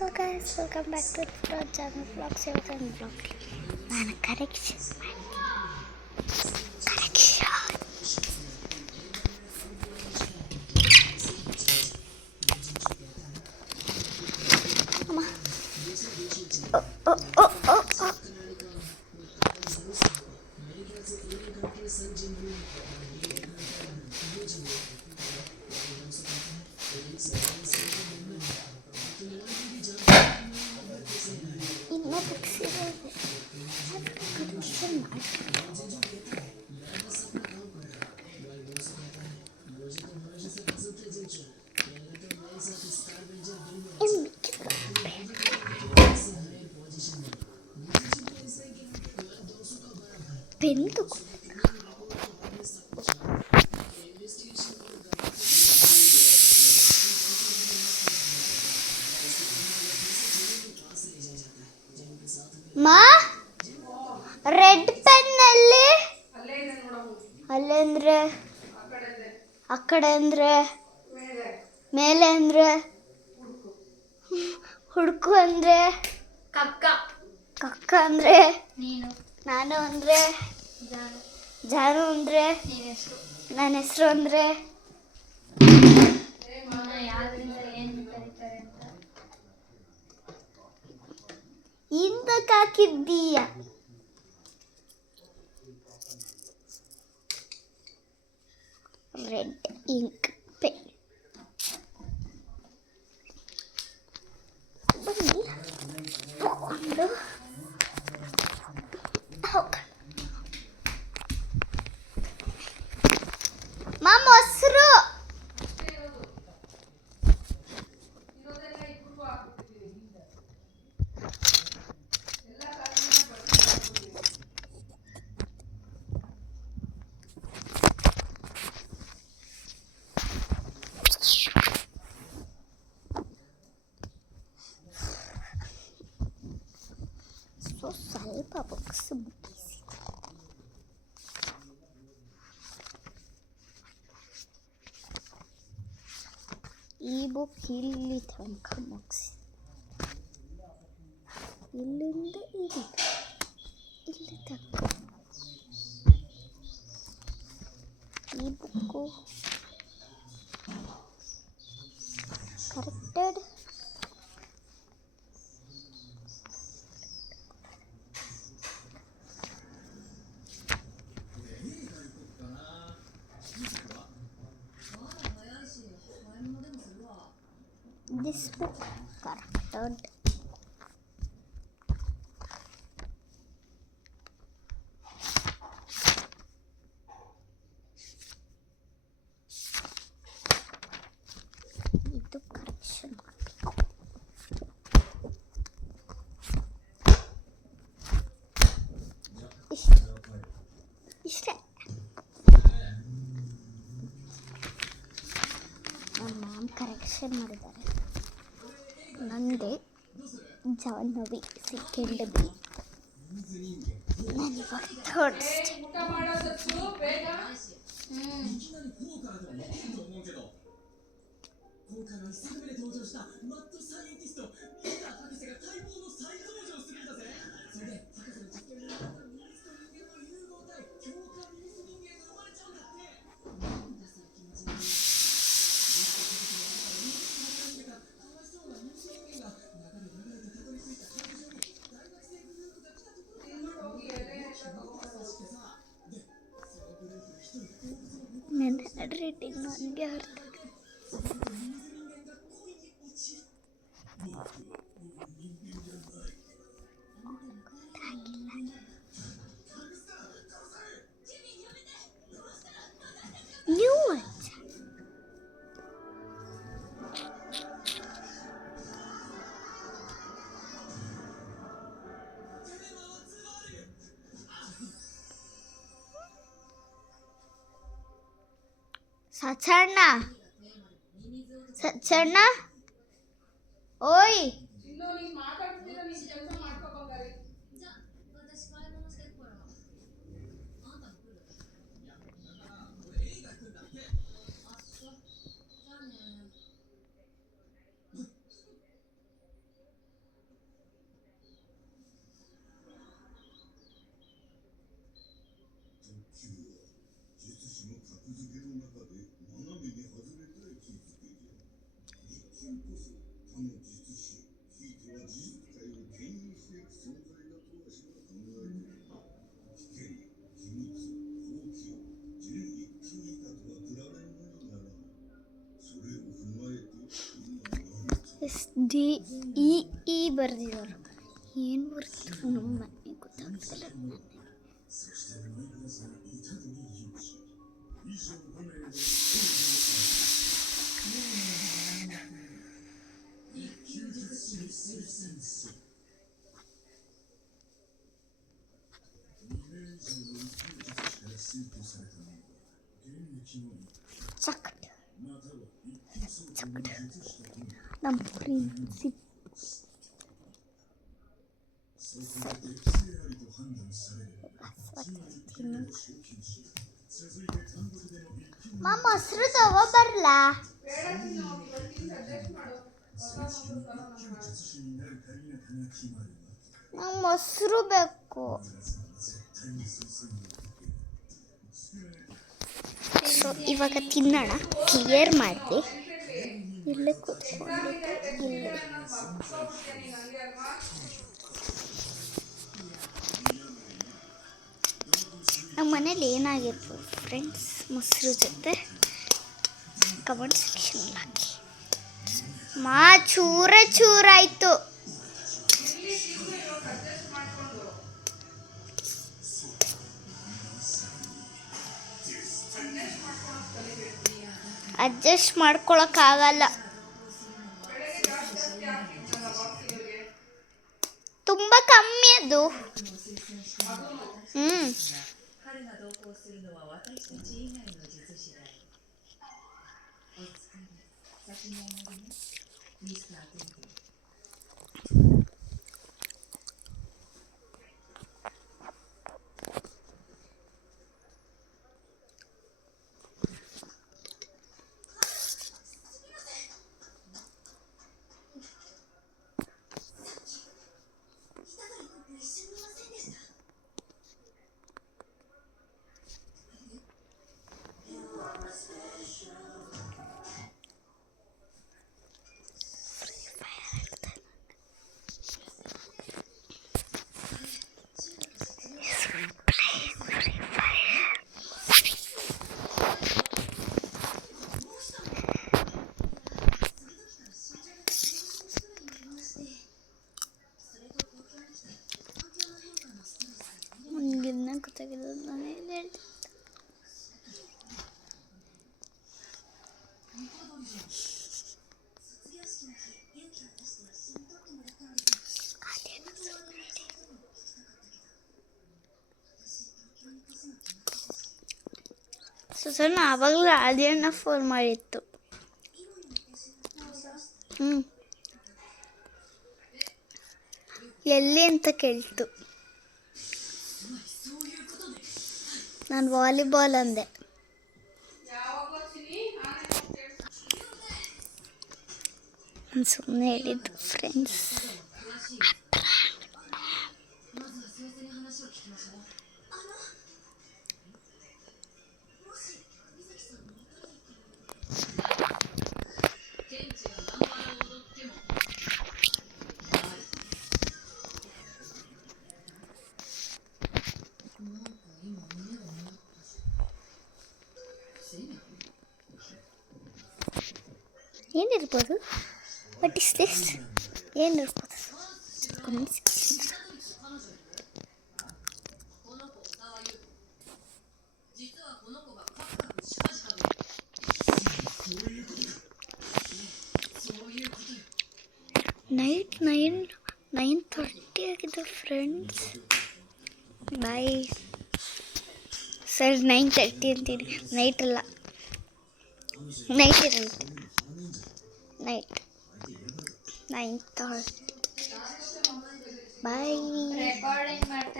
So guys welcome back to our channel vlogs. ಇವತ್ತಿನ vlog ನಾನು correction ಅಮ್ಮ ಓ ಓ ಓ ಓ ಇನ್ನೂ ಬುಕ್ಸಿರೋದು ಕರೆಕ್ಷನ್ ಮಾಡಿ ಪೆನ್ ತಗೋ. ಮಾ ರೆಡ್ ಪೆನ್ ಅಲ್ಲಿ ಅಲ್ಲೇ ಅಂದ್ರೆ ಆ ಕಡೆ ಅಂದ್ರೆ ಮೇಲೆ ಅಂದ್ರೆ ಹುಡುಕು ಅಂದ್ರೆ ಕಕ್ಕ ಕಕ್ಕ ಅಂದ್ರೆ ನೀನು, ನಾನು ಅಂದ್ರೆ ಜಾನು ಅಂದ್ರೆ ನನ್ನ ಹೆಸರು ಅಂದ್ರೆ ಯಾವ್ದ್ರಿಂದ ಏನ್ ಕರೀತಾರೆ ಅಂತ ಹಿಂದಕ್ಕೆ ಹಾಕಿದ್ದೀಯ. ರೆಡ್ ಇಂಕ್ ಪೆನ್ ಬನ್ನಿ ತಗೊಂಡು ಹೋಗ. ಮೊಸರು ಸ್ವಲ್ಪ ಬುಕ್ಸ್ ಮುಗಿಸಿ. ಈ ಬುಕ್ ಇಲ್ಲಿ ತನಕ ಮುಗಿಸಿ, ಇಲ್ಲಿಂದ ಇಲ್ಲಿ ತನಕ ಈ book corrected. This book corrected. ಇದು ಕರೆಕ್ಷನ್ ಮಾಡಬೇಕು. ಇಷ್ಟೇ ನಮ್ಮ ಮ್ಯಾಮ್ ಕರೆಕ್ಷನ್ ಮಾಡಿದ್ದಾರೆ. ನಂದೇ ಜಾಹ್ನವಿ ಸೆಕೆಂಡ್ ಬಿ, ನಾನು ಇವಾಗ ಥರ್ಡ್ ಸ್ಟೇಜ್. ನನ್ನ ಹ್ಯಾಂಡ್ ರೈಟಿಂಗ್ ನನಗೆ ಅರ್ಥ ನೀವು ಸಚ್ಚಣ್ಣ ಸಚ್ಚಣ್ಣ ಓಯ್ ಎಸ್ ಡಿ ಇ ಬರ್ದಿದ್ದಾರೆ. ಏನು ಬರ್ತಿದ್ರು ನಮ್ಮ ಮನೆಗೆ ಗೊತ್ತಾಗ್ತಿಲ್ಲ. ಸಕಟ್ ನಮ್ಮ ಪ್ರಿನ್ಸಿಪ್ ಮಾಮ ಮೊಸರು ತಗೋ ಬರ್ಲಾ? ನಂಗೆ ಮೊಸರು ಬೇಕು. ಸೊ ಇವಾಗ ತಿನ್ನೋಣ. ಕ್ಲಿಯರ್ ಮಾಡಿದೆ. ಇಲ್ಲೇ ಕೂತ್ಕೊಂಡು ಇಲ್ಲೇ ನಮ್ಮ ಮನೇಲಿ ಏನಾಗಿರ್ಬೋದು ಫ್ರೆಂಡ್ಸ್ ಮೊಸರು ಜೊತೆ ಕಮೆಂಟ್ ಸೆಕ್ಷನ್ ಹಾಕಿ. ಚೂರಾಯ್ತು. ಅಡ್ಜಸ್ಟ್ ಮಾಡ್ಕೊಳಕ್ಕಾಗಲ್ಲ, ತುಂಬ ಕಮ್ಮಿ ಅದು. ಗೊತ್ತಾಗಿದ್ದು ನಾನು ಏನು ಹೇಳ್ತೀನಿ. ಸುಸಣ್ಣ ಆವಾಗಲೂ ಆದಿಯಣ್ಣ ಫೋನ್ ಮಾಡಿತ್ತು. ಎಲ್ಲಿ ಅಂತ ಕೇಳ್ತು. ನಾನು ವಾಲಿಬಾಲ್ ಅಂದೆ. ನಾನು ಸುಮ್ಮನೆ ಹೇಳಿದ್ದು ಫ್ರೆಂಡ್ಸ್. ಏನಿರ್ಬೋದು? What is this? ಏನಿರ್ಬೋದು? Comment section. ನೈಟ್ 9:30 ಆಗಿದೆ ಫ್ರೆಂಡ್ಸ್. ಬಾಯ್. ಸರ್ 9:30 ಅಂತೀನಿ, ನೈಟ್ ಅಲ್ಲ, ನೈಟ್ ಇರಂತೆ. ನೈಟ್ 9:30. ಬಾಯ್.